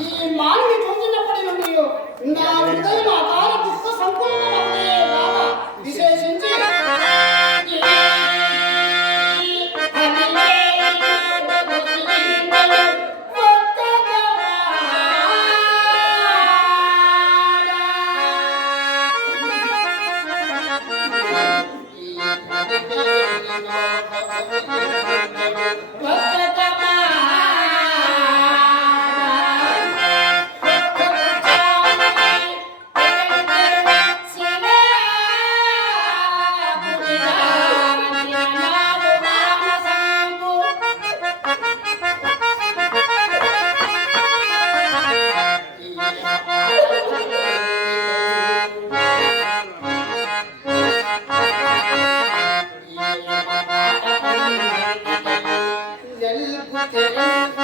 ఈ మానవి చూసినప్పటి నుండి నా హృదయం అకాల దుఃఖ సంపూర్ణమవుతే Thank you.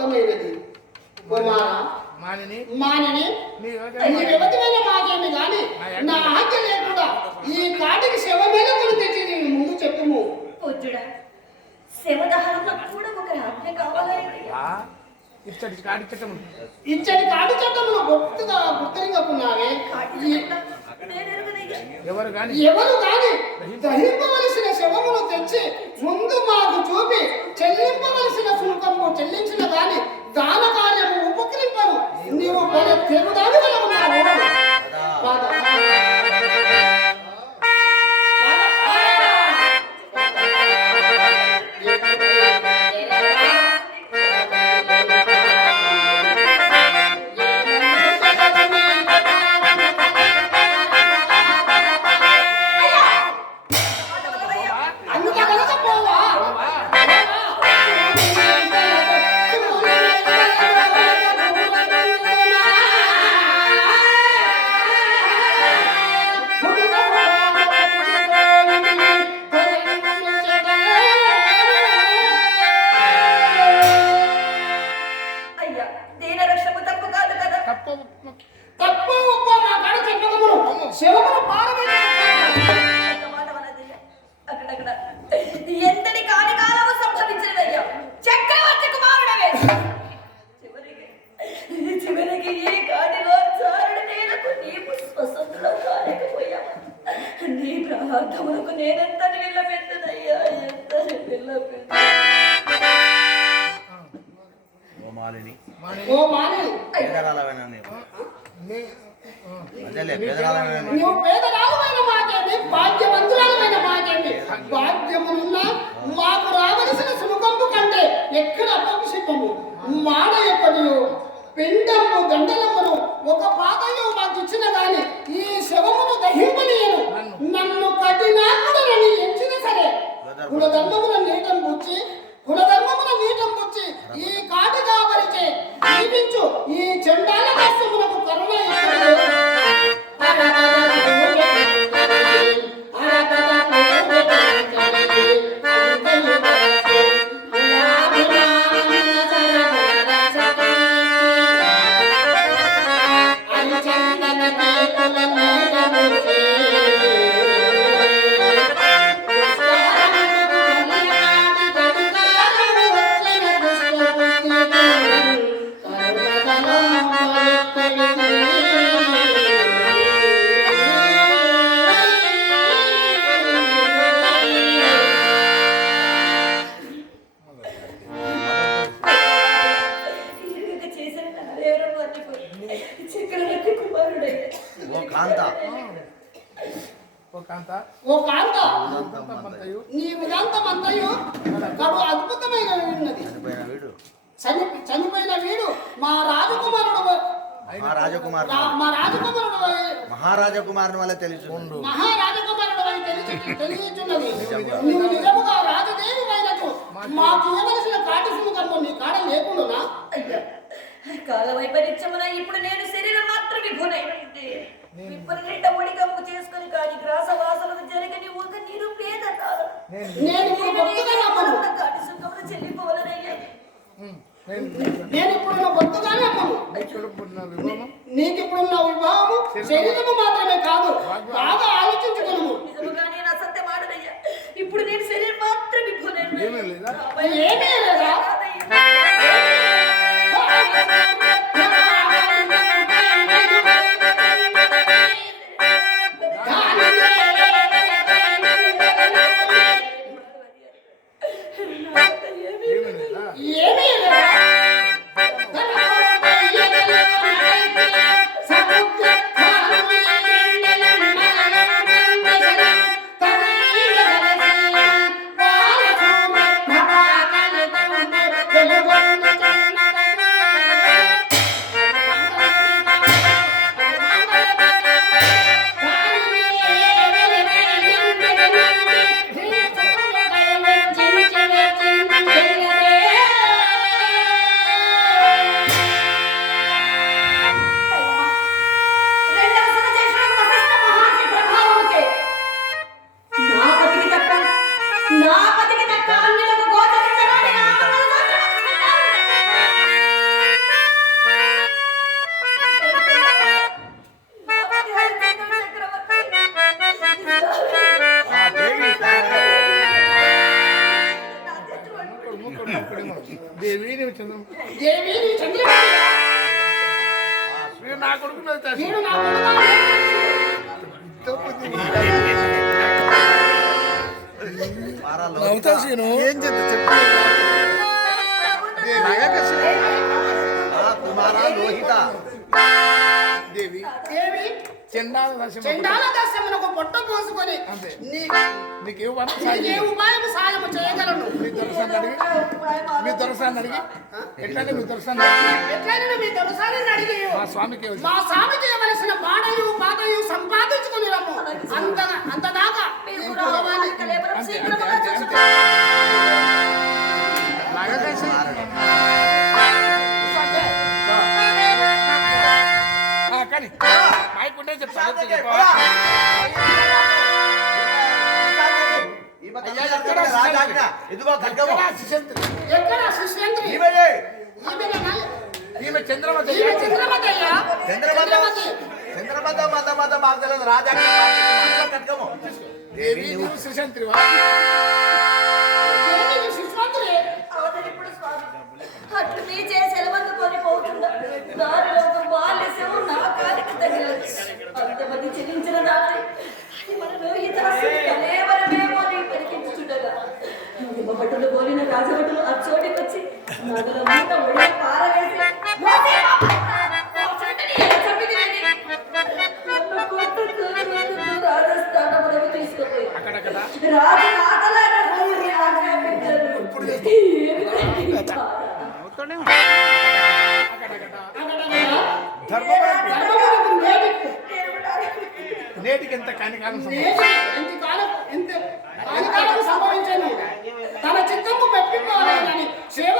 గుణపుడమైనది కుమార మానిని? మానని? నీ నీ వ్యవధిమైన మాకేమి గాని నా ఆజ్ఞ లేకుండా ఈ కాటికి శవమేల కొని తెచ్చి నేను ముందు చెప్పుము. పూజ్యుడా శివదహనంలో కూడా ఒక ఆజ్ఞ ఇచ్చటి కాడిచ్చటం ఇచ్చటి కాటి చట్టములు గొప్పగా గుర్తరింగకున్నావే ఈ- ఎవరు కానీ ఎవరు కాని దహింపవలసిన శవమును తెచ్చి నీవు పద తెగుదాని శివమును. అక్కడక్కడ ఎంతటి కాని కాలము సంభవించినదయ్యా? చక్రవర్తి కుమారుడవే చివరికి చివరికి ఈ కాటిలో చారుడి నేలకు నీవు స్వతంత్రం కాలేకపోయావా. నీ ప్రార్థములకు నేనెంత విల్లపెట్టనయ్యా ఎంత విల్లపెట్ట ఓ మాలిని. ఓ మాని నువ్వు పేదరాలమైన మాకేమి భాగ్యవంతురాలమైన మాకేమి భాగ్యమున్న మాకు రావలసిన సుముఖంపు కంటే ఎక్కడ అపక్షిపము మాడ ఎక్కడియో పిండము దండలమును ఒక పాతయో మాకు ఇచ్చిన గాని ఈ శవమును దహింపనీయను. నన్ను కఠినాకుడని కాంత. ఓ కాంత. ఓ కాంత. నీ ఉదాంతం అంతయు కడు అద్భుతమైన ఉన్నది చనిపోయిన వీడు. చని చనిపోయిన వీడు మా రాజకుమారుడు మా రాజకుమారుడు. మా రాజకుమారుడు మహారాజకుమారుని వల్ల తెలుసు మహారాజకుమారుడు తెలిసి తెలియచున్నది. నువ్వు నిజముగా రాజదేవి మాకు ఇవ్వవలసిన కాటి సుముఖము నీ కాడ లేకుండా అయ్యా కాల వైపరీత్యమున ఇప్పుడు నేను శరీరం మాత్రం విభునైంది విప్పుల నింట ఒడిగమ్ము చేసుకుని కాని గ్రాస వాసనలు జరగని ఒక నిరుపేద నేను సుఖమును చెల్లిపోవాలనయ్యా. నేను భక్తుగానే నీకు ఇప్పుడున్న వివాహము శరీరము. మాత్రమే కాదు. బాగా ఆలోచించుకును. దేవి నీవు చంద్రం దేవి నీ చంద్రబాబు వీడు నా కొడుకు వారాలు ఆ కుమార లోహిత. దేవి. దేవి? చండాల పొట్ట పోసుకొని నీకు ఏ ఉపాయం సాయం చేయగలను? మీ దొరసాన్ని అడిగి. మీ దొరసాన్ని అడిగి. ఎట్లంటే మీ దొరసాన్ని అడిగి. ఎట్లయినా మీ దొరసాని అడిగి. మా స్వామికి మా స్వామి చేయవలసిన పాడలు పాటలు సంపాదించుకుని రమ్ము. అంత అంత దాకా కానీ మాయకుంటే చెప్తాను ఇదిగో ఖడ్గము. ఎక్కడా శిష్యంత్రి ఈమెనే. ఈమె చంద్రమతి. ఈమె చంద్రమతి అయ్యా? చంద్రమత. చంద్రమత. మత మత మాకు తెలియదు. రాజాజ్ఞ. ఖడ్గము. దేవి నువ్వు శిశంత్రివా రాజు నేటికి ఎంత కానికాలం సంబంధం ఎంత తన చిత్తము మెప్పింపాలని సేవ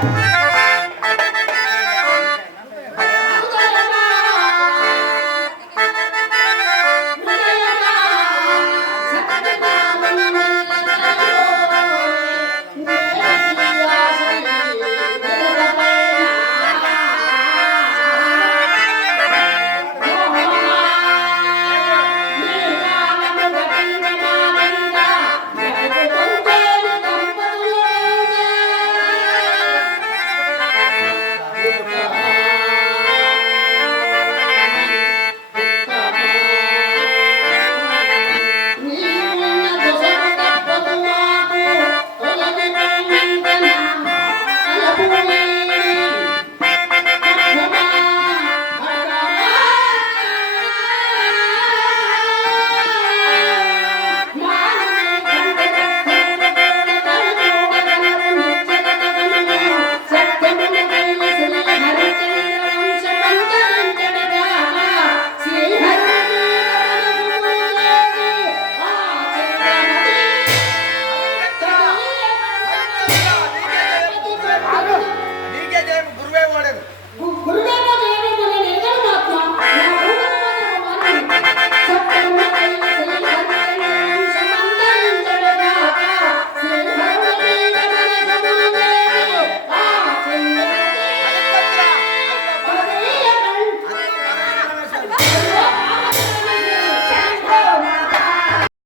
Música